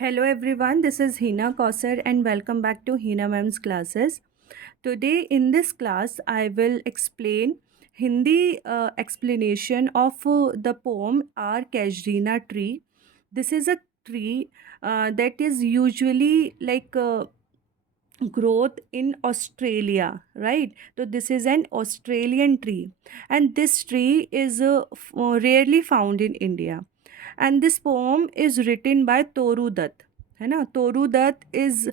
Hello everyone, this is Hina Kausar and welcome back to Hina Ma'am's classes. Today in this class I will explain Hindi explanation of the poem Our Casuarina Tree. This is a tree that is usually growth in Australia, right? So this is an Australian tree and this tree is rarely found in India. And this poem is written by Toru Dutt. है ना? Toru Dutt is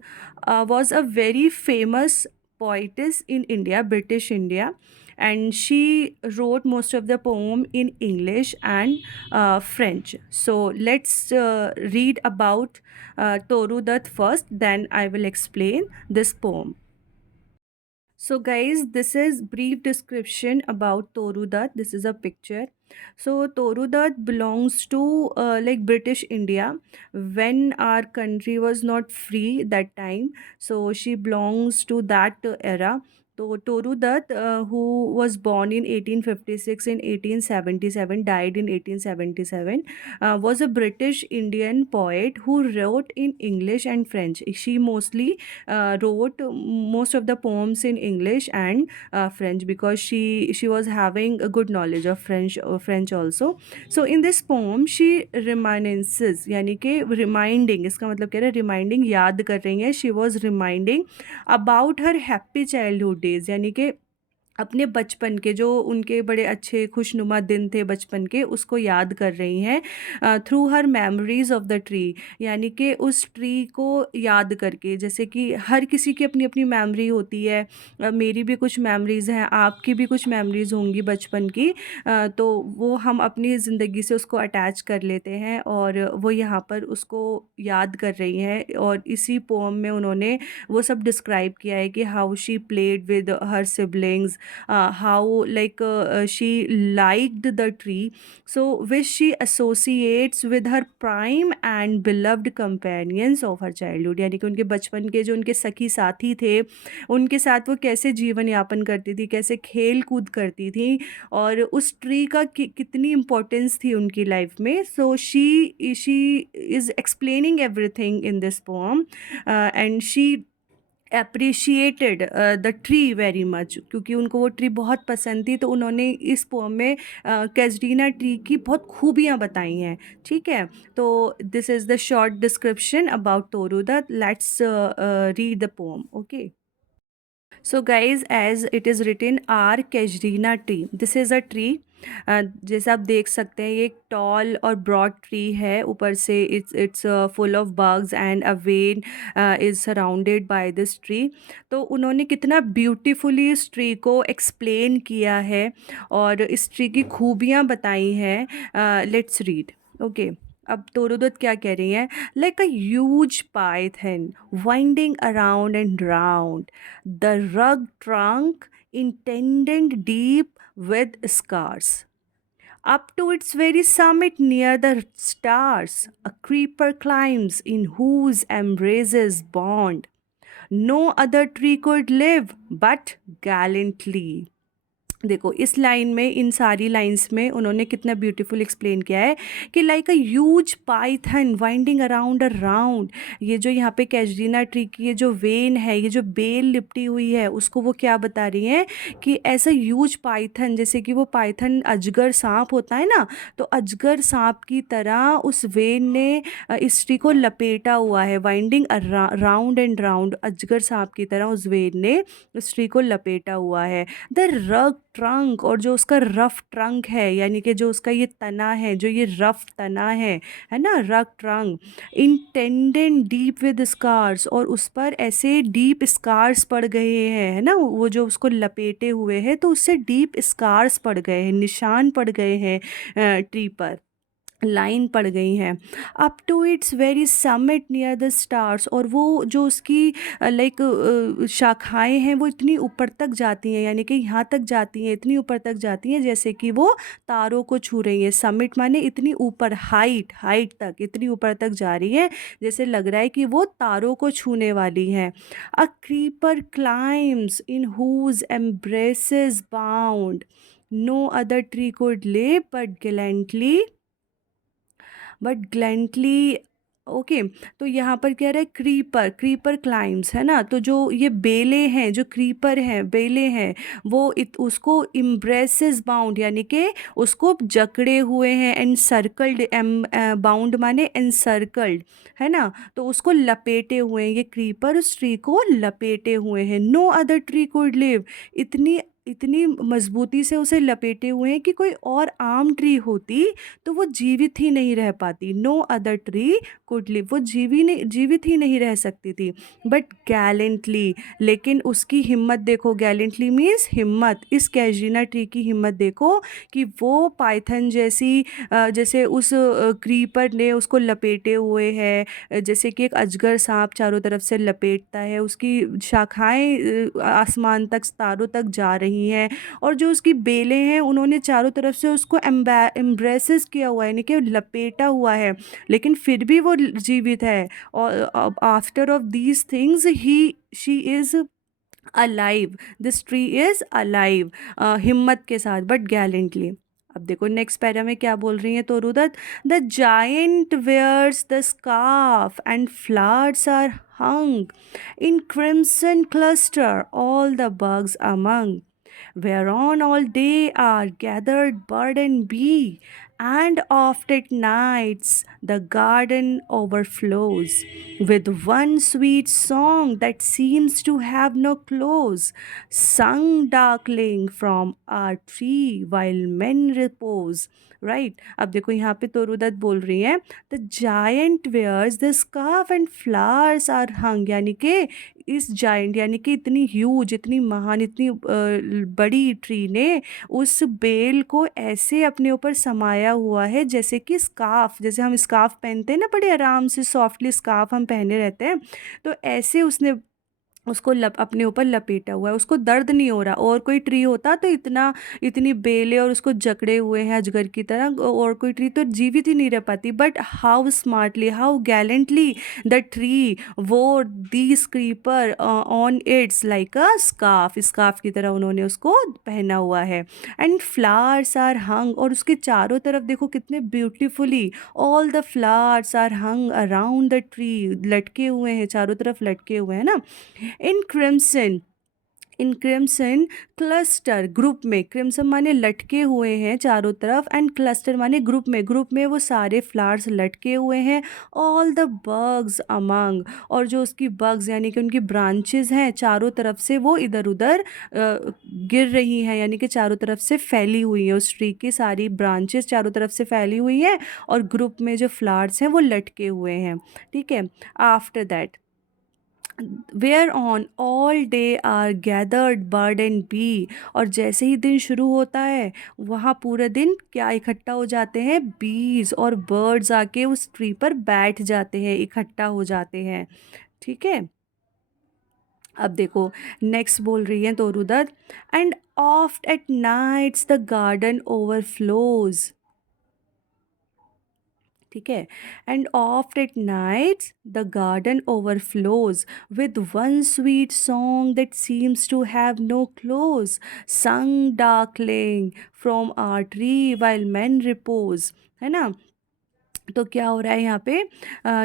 was a very famous poetess in India, British India, and she wrote most of the poem in English and French. So let's read about Toru Dutt first, then I will explain this poem. So guys, this is brief description about Toru Dutt. This is a picture. So Toru Dutt belongs to British India when our country was not free that time. So she belongs to that era. So Toru Dutt, who was born in 1856 and 1877, died in 1877, was a British Indian poet who wrote in English and French. She mostly wrote most of the poems in English and French because she was having a good knowledge of French also. So in this poem she reminisces, यानी कि reminding, इसका मतलब कह रहा है reminding, याद कर रही है. She was reminding about her happy childhood days, यानी कि अपने बचपन के जो उनके बड़े अच्छे खुशनुमा दिन थे बचपन के, उसको याद कर रही हैं through her memories of the tree. यानी कि उस ट्री को याद करके, जैसे कि हर किसी की अपनी अपनी मेमोरी होती है. मेरी भी कुछ मेमोरीज़ हैं, आपकी भी कुछ मेमोरीज़ होंगी बचपन की. तो वो हम अपनी ज़िंदगी से उसको अटैच कर लेते हैं और वो यहाँ पर उसको याद कर रही हैं. और इसी पोम में उन्होंने वो सब डिस्क्राइब किया है कि how she played with her siblings, how she liked the tree, so which she associates with her prime and beloved companions of her childhood. यानी कि उनके बचपन के जो उनके सखी साथी थे, उनके साथ वो कैसे जीवन यापन करती थी, कैसे खेल कूद करती थी और उस ट्री का कितनी इम्पोर्टेंस थी उनकी लाइफ में. So she is explaining everything in this pome and she appreciated the tree very much, क्योंकि उनको वो ट्री बहुत पसंद थी. तो उन्होंने इस पोम में कैजरीना ट्री की बहुत खूबियाँ बताई हैं. ठीक है, तो this is the short description about Toru Dutt. Let's read the poem. Okay. So guys, as it is written, our casuarina tree, this is a tree. जैसे आप देख सकते हैं ये एक टॉल और ब्रॉड ट्री है. ऊपर से it's full of bugs and a when is surrounded by this tree. तो उन्होंने कितना ब्यूटीफुली इस ट्री को एक्सप्लेन किया है और इस ट्री की खूबियाँ बताई हैं. Let's read. ओके. अब तोरोदत क्या कह रही हैं? Like a huge Python winding around and round the rugged trunk intended deep with scars. Up to its very summit near the stars, a creeper climbs in whose embraces bond. No other tree could live but gallantly. देखो इस line में, इन सारी lines में उन्होंने कितना beautiful explain किया है कि like a huge Python winding around a round. ये जो यहाँ पे कैजरीना ट्री की ये जो वेन है, ये जो बेल लिपटी हुई है, उसको वो क्या बता रही हैं कि ऐसा ह्यूज पाइथन, जैसे कि वो पाइथन अजगर सांप होता है ना, तो अजगर सांप की तरह उस वेन ने इस ट्री को लपेटा हुआ है. वाइंडिंग राउंड एंड राउंड, अजगर सांप की तरह उस वेन ने उस ट्री को लपेटा हुआ है. द रग ट्रंक, और जो उसका रफ ट्रंक है, यानी कि जो उसका ये तना है, जो ये रफ तना है ना, rugged trunk indented deep with scars, और उस पर ऐसे डीप स्कार्स पड़ गए हैं, है ना, वो जो उसको लपेटे हुए हैं तो उससे डीप स्कार्स पड़ गए हैं, निशान पड़ गए हैं ट्री पर, लाइन पड़ गई हैं. Up to its very summit near the stars, और वो जो उसकी शाखाएं हैं वो इतनी ऊपर तक जाती हैं, यानी कि यहाँ तक जाती हैं, इतनी ऊपर तक जाती हैं जैसे कि वो तारों को छू रही हैं. समिट माने इतनी ऊपर, हाइट तक, इतनी ऊपर तक जा रही है जैसे लग रहा है कि वो तारों को छूने वाली हैं. A creeper climbs in whose embraces bound. No other tree could live but gallantly okay. तो यहाँ पर कह रहा है क्रीपर, क्रीपर क्लाइम्स, है ना। तो जो ये बेले हैं, जो क्रीपर हैं, बेले हैं, वो उसको इम्ब्रेसेस बाउंड, यानी कि उसको जकड़े हुए हैं, एंड सर्कल्ड, बाउंड माने एनसर्कल्ड, है ना। तो उसको लपेटे हुए हैं, ये क्रीपर उस ट्री को लपेटे हुए हैं। No other tree could live, इतनी इतनी मजबूती से उसे लपेटे हुए हैं कि कोई और आम ट्री होती तो वो जीवित ही नहीं रह पाती। No other tree could live, वो जीवित ही नहीं रह सकती थी। बट गैलेंटली, लेकिन उसकी हिम्मत देखो, गैलेंटली मीन्स हिम्मत, इस कैजरीना ट्री की हिम्मत देखो कि वो पाइथन जैसी जैसे उस क्रीपर ने उसको लपेटे हुए है, जैसे कि एक अजगर सांप चारों तरफ से लपेटता है, उसकी शाखाएं आसमान तक, तारों तक जा रही हैं, और जो उसकी बेलें हैं उन्होंने चारों तरफ से उसको एम्ब्रेसेस किया हुआ है, यानी कि लपेटा हुआ है, लेकिन फिर भी वो जीवित है। और after of these things he she is alive, this tree is alive, हिम्मत के साथ, बट गैलेंटली। अब देखो नेक्स्ट पैरा में क्या बोल रही है Toru Dutt. The giant wears the scarf and flowers are hung in crimson cluster all the bugs among, whereon all day are gathered bird and bee, and oft at nights the garden overflows with one sweet song that seems to have no close, sung darkling from our tree while men repose. Right अब देखो यहाँ पे तोरुदत्त बोल रही है, the giant wears the scarf and flowers are hung, यानी कि इस जायंट, यानी कि इतनी ह्यूज, इतनी महान, इतनी बड़ी ट्री ने उस बेल को ऐसे अपने ऊपर समाया हुआ है, जैसे कि स्कार्फ, जैसे हम स्कार्फ पहनते हैं ना, बड़े आराम से सॉफ्टली स्कार्फ हम पहने रहते हैं, तो ऐसे उसने उसको अपने ऊपर लपेटा हुआ है, उसको दर्द नहीं हो रहा। और कोई ट्री होता तो इतनी बेले और उसको जकड़े हुए हैं अजगर की तरह, और कोई ट्री तो जीवित ही नहीं रह पाती। But how smartly, how gallantly the tree वो these creeper on its like a scarf, scarf की तरह उन्होंने उसको पहना हुआ है। एंड फ्लावर्स आर हंग, और उसके चारों तरफ देखो कितने beautifully, all the flowers are hung around the tree, लटके हुए हैं, चारों तरफ लटके हुए हैं ना। In crimson, in crimson cluster, group में, क्रिम्सन माने लटके हुए हैं चारों तरफ, एंड क्लस्टर माने ग्रुप में, ग्रुप में वो सारे फ्लावर्स लटके हुए हैं। ऑल द बग्स अमंग, और जो उसकी बग्स यानी कि उनकी ब्रांचेस हैं चारों तरफ से वो इधर उधर गिर रही हैं, यानी कि चारों तरफ से फैली हुई है, उस ट्री की सारी ब्रांचेस चारों तरफ से फैली हुई हैं, और ग्रुप में जो फ्लावर्स हैं वो लटके हुए हैं। ठीक है। After that where on all day are gathered bird and bee, और जैसे ही दिन शुरू होता है वहाँ पूरे दिन क्या इकट्ठा हो जाते हैं, बीज और बर्ड्स आके उस ट्री पर बैठ जाते हैं, इकट्ठा हो जाते हैं। ठीक है। अब देखो नेक्स्ट बोल रही है तोरुदत्त, and oft eight nights the garden overflows, ठीक है। And oft eight nights the garden overflows with one sweet song that seems to have no close, संग darkling from are tree while man repose, है ना। तो क्या हो रहा है यहाँ पे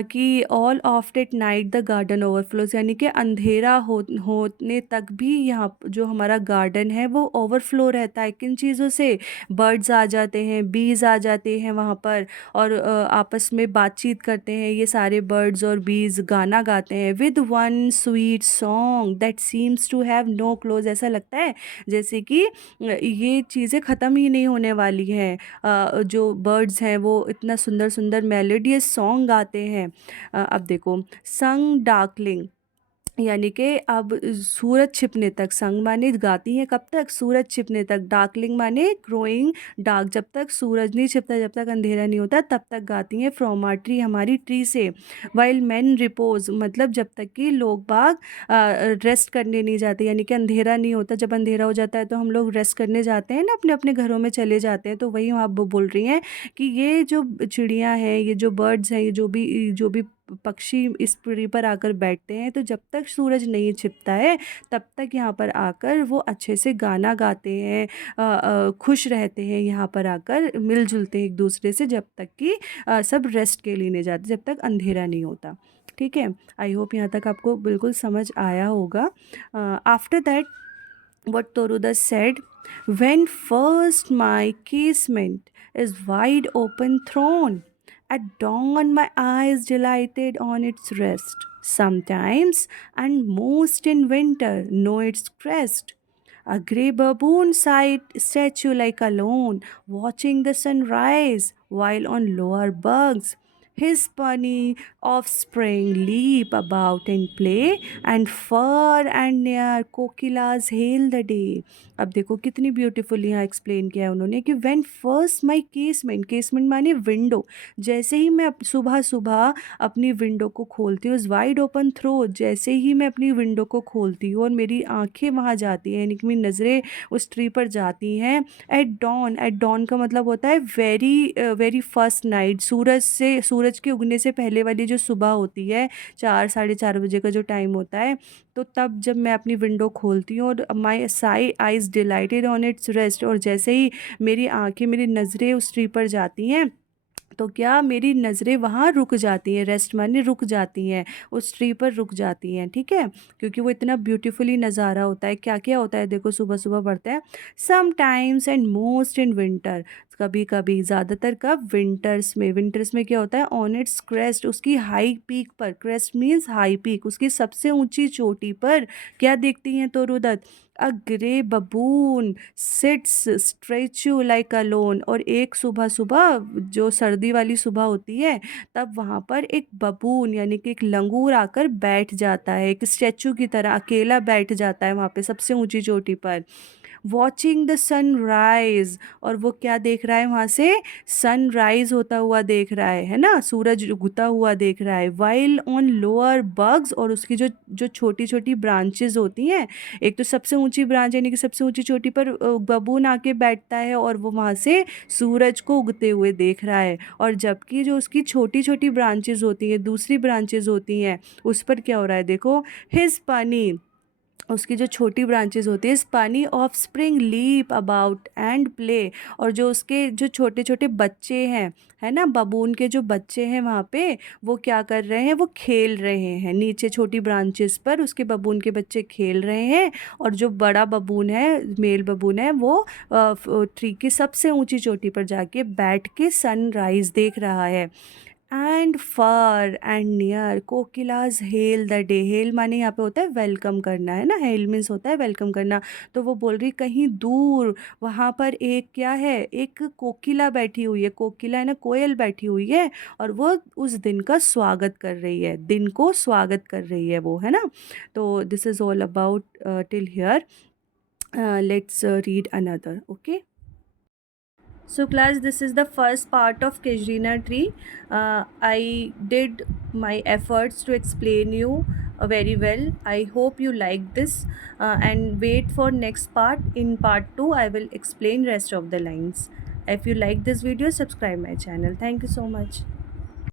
कि all oft at night the garden overflows, यानी कि अंधेरा होने तक भी यहाँ जो हमारा गार्डन है वो ओवरफ्लो रहता है, किन चीज़ों से, बर्ड्स आ जाते हैं, बीज आ जाते हैं वहाँ पर, और आपस में बातचीत करते हैं, ये सारे बर्ड्स और बीज गाना गाते हैं, with one sweet song that seems to have no close, ऐसा लगता है जैसे कि ये चीज़ें ख़त्म ही नहीं होने वाली हैं। जो बर्ड्स हैं वो इतना सुंदर सुंदर मेलोडियस सॉन्ग गाते हैं। अब देखो संग डार्कलिंग, यानी कि अब सूरज छिपने तक, संग माने गाती हैं कब तक, सूरज छिपने तक, डार्कलिंग माने ग्रोइंग डार्क, जब तक सूरज नहीं छिपता, जब तक अंधेरा नहीं होता तब तक गाती हैं, फ्रॉम आर ट्री, हमारी ट्री से। वाइल मैन रिपोज, मतलब जब तक कि लोग बाग रेस्ट करने नहीं जाते, यानी कि अंधेरा नहीं होता, जब अंधेरा हो जाता है तो हम लोग रेस्ट करने जाते हैं ना, अपने अपने घरों में चले जाते हैं, तो वही आप बोल रही हैं कि ये जो चिड़ियाँ हैं, ये जो बर्ड्स हैं, ये जो भी पक्षी इस ट्री पर आकर बैठते हैं, तो जब तक सूरज नहीं छिपता है तब तक यहाँ पर आकर वो अच्छे से गाना गाते हैं, खुश रहते हैं, यहाँ पर आकर मिलजुलते हैं एक दूसरे से, जब तक कि सब रेस्ट के लिए नहीं जाते, जब तक अंधेरा नहीं होता। ठीक है, आई होप यहाँ तक आपको बिल्कुल समझ आया होगा। After that what Toruda said, when first my casement is wide open thrown, at dawn my eyes delighted on its rest. Sometimes, and most in winter, know its crest. A grey baboon side statue like alone, watching the sunrise, while on lower bugs his puny offspring leap about and play, and far and near कोकिलाज hail the day. अब देखो कितनी beautiful यहाँ explain किया है उन्होंने कि when first my casement, casement माने window, जैसे ही मैं सुबह सुबह अपनी विंडो को खोलती हूँ, वाइड ओपन थ्रो, जैसे ही मैं अपनी विंडो को खोलती हूँ और मेरी आंखें वहाँ जाती हैं, यानी कि मेरी नज़रें उस ट्री पर जाती हैं, एट डॉन का मतलब होता है वेरी वेरी फर्स्ट नाइट, सूरज के उगने से पहले वाली जो सुबह होती है, 4 साढ़े 4 बजे का जो टाइम होता है, तो तब जब मैं अपनी विंडो खोलती हूँ और my sigh eyes delighted on its rest, और जैसे ही मेरी आंखें, मेरी नज़रें उस ट्री पर जाती हैं, तो क्या मेरी नज़रें वहाँ रुक जाती हैं, रेस्ट माने रुक जाती हैं, उस ट्री पर रुक जाती हैं। ठीक है, क्योंकि वो इतना ब्यूटीफुली नज़ारा होता है। क्या क्या होता है देखो, सुबह सुबह पढ़ते हैं, some times and most in winter, कभी कभी, ज़्यादातर कब, विंटर्स में। विंटर्स में क्या होता है, ऑन इट्स क्रेस्ट, उसकी हाई पीक पर, क्रेस्ट मीन्स हाई पीक, उसकी सबसे ऊंची चोटी पर क्या देखती हैं तोरुदत्त, अ ग्रे बबून सिट्स स्ट्रेचू लाइक अलोन, और एक सुबह सुबह जो सर्दी वाली सुबह होती है, तब वहाँ पर एक बबून यानी कि एक लंगूर आकर बैठ जाता है, एक स्टैचू की तरह अकेला बैठ जाता है वहाँ पे सबसे ऊंची चोटी पर, वॉचिंग द सनराइज, और वो क्या देख रहा है वहाँ से, सनराइज होता हुआ देख रहा है ना, सूरज उगता हुआ देख रहा है, वाइल ऑन लोअर बग्स, और उसकी जो जो छोटी छोटी ब्रांचेस होती हैं, एक तो सबसे ऊंची ब्रांच यानी कि सबसे ऊंची चोटी पर बबून आके बैठता है और वो वहाँ से सूरज को उगते हुए देख रहा है, और जबकि जो उसकी छोटी छोटी ब्रांचेस होती हैं, दूसरी ब्रांचेस होती हैं, उस पर क्या हो रहा है देखो, हिज पानी, उसकी जो छोटी ब्रांचेस होती है, puny offspring leap about and play, और जो उसके जो छोटे छोटे बच्चे हैं, है ना, बबून के जो बच्चे हैं वहाँ पे, वो क्या कर रहे हैं, वो खेल रहे हैं नीचे छोटी ब्रांचेस पर, उसके बबून के बच्चे खेल रहे हैं, और जो बड़ा बबून है, मेल बबून है, वो ट्री की सबसे ऊंची चोटी पर जाके बैठ के सनराइज देख रहा है, and far and near kokilas hail the day, hail माने यहाँ पे होता है वेलकम करना, है ना, हेल मीन्स होता है वेलकम करना, तो वो बोल रही कहीं दूर वहाँ पर एक क्या है, एक कोकिला बैठी हुई है, कोकिला है ना, कोयल बैठी हुई है, और वो उस दिन का स्वागत कर रही है, दिन को स्वागत कर रही है वो, है ना। तो this is all about till here, let's read another, okay. So class, this is the first part of Kejrina tree. I did my efforts to explain you very well. I hope you like this and wait for next part. In part 2, I will explain rest of the lines. If you like this video, subscribe my channel. Thank you so much.